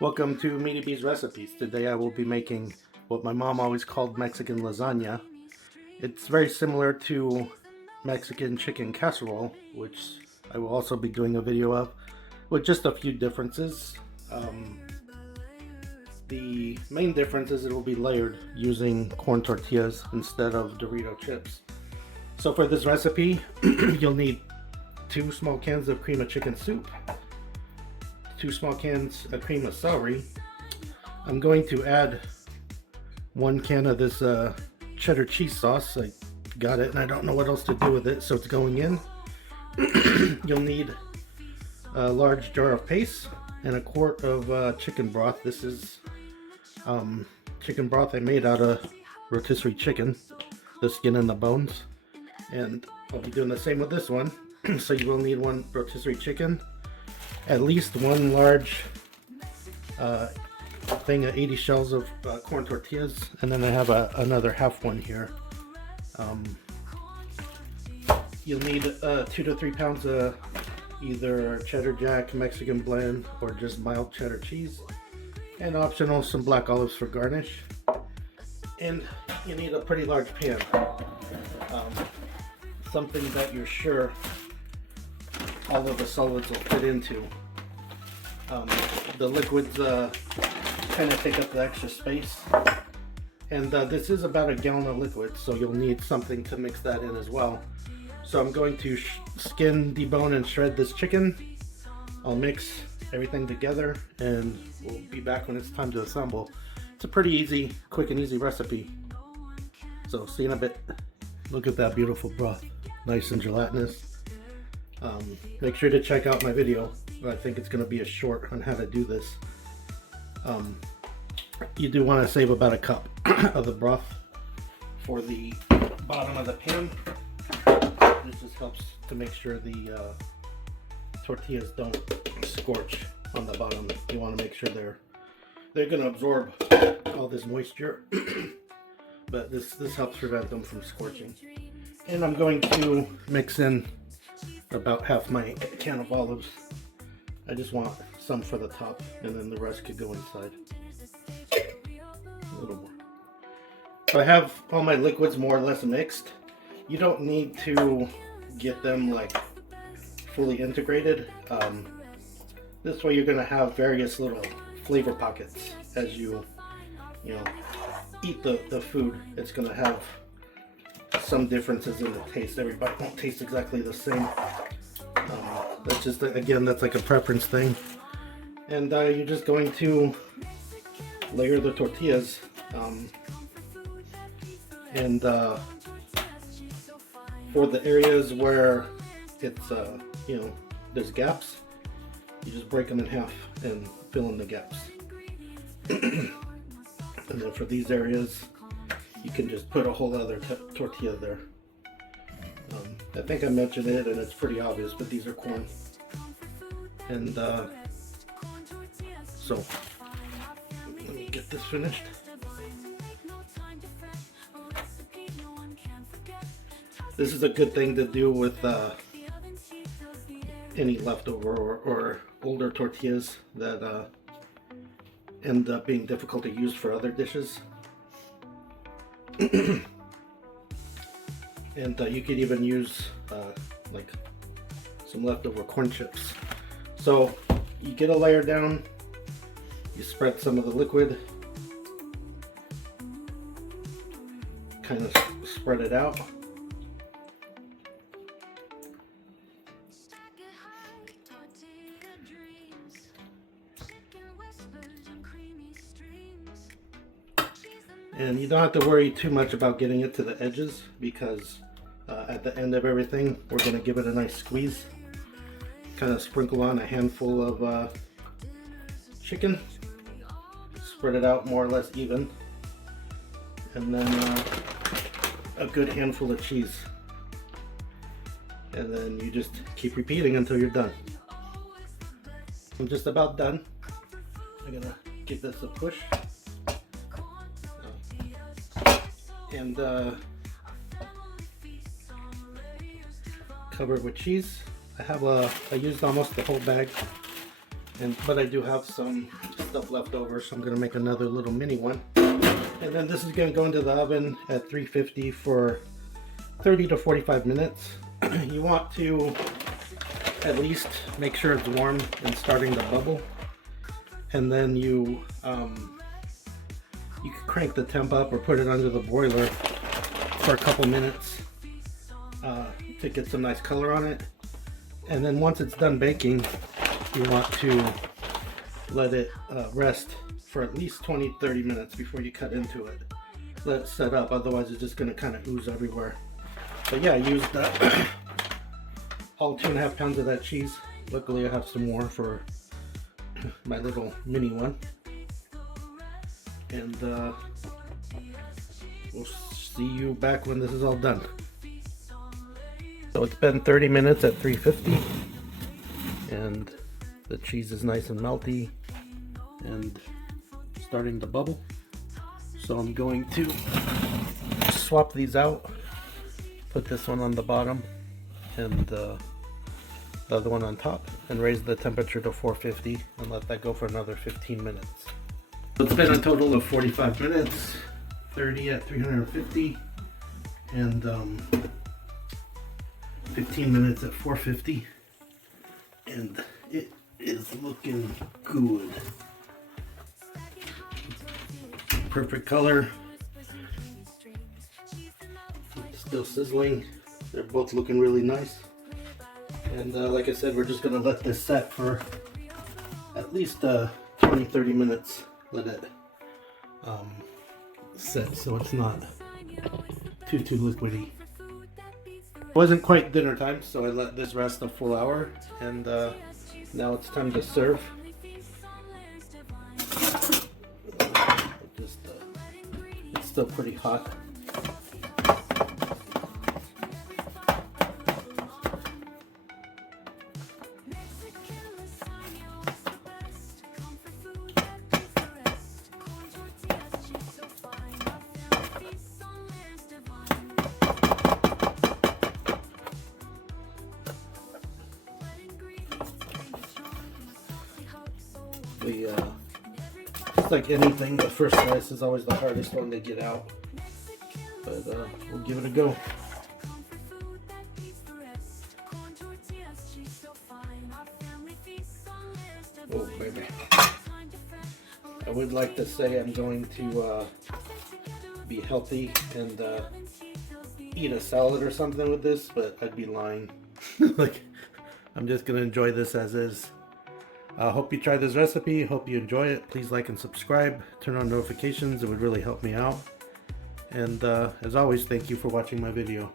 Welcome to Meaty-B's recipes. Today I will be making what my mom always called Mexican lasagna. It's very similar to Mexican chicken casserole, which I will also be doing a video of, with just a few differences. The main difference is it will be layered using corn tortillas instead of Dorito chips. So for this recipe, you'll need 2 small cans of cream of chicken soup, 2 small cans of cream of celery. I'm going to add 1 can of this cheddar cheese sauce. I got it and I don't know what else to do with it, so it's going in. You'll need a large jar of paste and a quart of chicken broth. This is chicken broth I made out of rotisserie chicken, the skin and the bones. And I'll be doing the same with this one. So you will need 1 rotisserie chicken, at least 1 large thing of 80 shells of corn tortillas, and then I have another half one here. You'll need 2 to 3 pounds of either Cheddar Jack, Mexican blend, or just mild cheddar cheese, and optional some black olives for garnish. And you need a pretty large pan, something that you're sure all of the solids will fit into. The liquids kind of take up the extra space, and this is about 1 gallon of liquid, so you'll need something to mix that in as well. So I'm going to skin, debone, and shred this chicken. I'll mix everything together and we'll be back when it's time to assemble. It's a pretty easy, quick and easy recipe. So see you in a bit. Look at that beautiful broth, nice and gelatinous. Make sure to check out my video. I think it's going to be a short on how to do this. You do want to save about 1 cup of the broth for the bottom of the pan. This just helps to make sure the tortillas don't scorch on the bottom. You want to make sure they're going to absorb all this moisture, but this helps prevent them from scorching. And I'm going to mix in about half my can of olives. I just want some for the top, and then the rest could go inside. A little more. So I have all my liquids more or less mixed. You don't need to get them like fully integrated. This way you're going to have various little flavor pockets as you eat the food. It's going to have some differences in the taste. Everybody won't taste exactly the same. That's just, again, that's like a preference thing. And you're just going to layer the tortillas, and for the areas where it's there's gaps, you just break them in half and fill in the gaps. And then for these areas, you can just put a whole other tortilla there. I think I mentioned it and it's pretty obvious, but these are corn. And so let me get this finished. This is a good thing to do with any leftover or older tortillas that end up being difficult to use for other dishes. And you could even use like some leftover corn chips. So you get a layer down, you spread some of the liquid, kind of spread it out. And you don't have to worry too much about getting it to the edges, because at the end of everything, we're going to give it a nice squeeze. Kind of sprinkle on a handful of chicken, spread it out more or less even, and then a good handful of cheese. And then you just keep repeating until you're done. I'm just about done. I'm going to give this a push. And cover it with cheese. I used almost the whole bag But I do have some stuff left over, so I'm gonna make another little mini one. And then this is gonna go into the oven at 350 for 30 to 45 minutes. You want to at least make sure it's warm and starting to bubble. And then you can crank the temp up or put it under the broiler for a couple minutes to get some nice color on it. And then once it's done baking, you want to let it rest for at least 20-30 minutes before you cut into it. Let it set up, otherwise it's just going to kind of ooze everywhere. But yeah, I used all 2.5 pounds of that cheese. Luckily I have some more for my little mini one. And we'll see you back when this is all done. So it's been 30 minutes at 350 and the cheese is nice and melty and starting to bubble. So I'm going to swap these out, put this one on the bottom and the other one on top, and raise the temperature to 450 and let that go for another 15 minutes. So it's been a total of 45 minutes, 30 at 350 and 15 minutes at 450, and it is looking good. Perfect color. Still sizzling. They're both looking really nice. And like I said, we're just gonna let this set for at least 20-30 minutes. Let it set so it's not too liquidy. It wasn't quite dinner time, so I let this rest a full hour, and now it's time to serve. It's still pretty hot. Just like anything, the first slice is always the hardest one to get out, but we'll give it a go. Oh baby, I would like to say I'm going to be healthy and eat a salad or something with this, but I'd be lying. Like, I'm just gonna enjoy this as is. I hope you try this recipe. Hope you enjoy it. Please like and subscribe. Turn on notifications. It would really help me out. And as always, thank you for watching my video.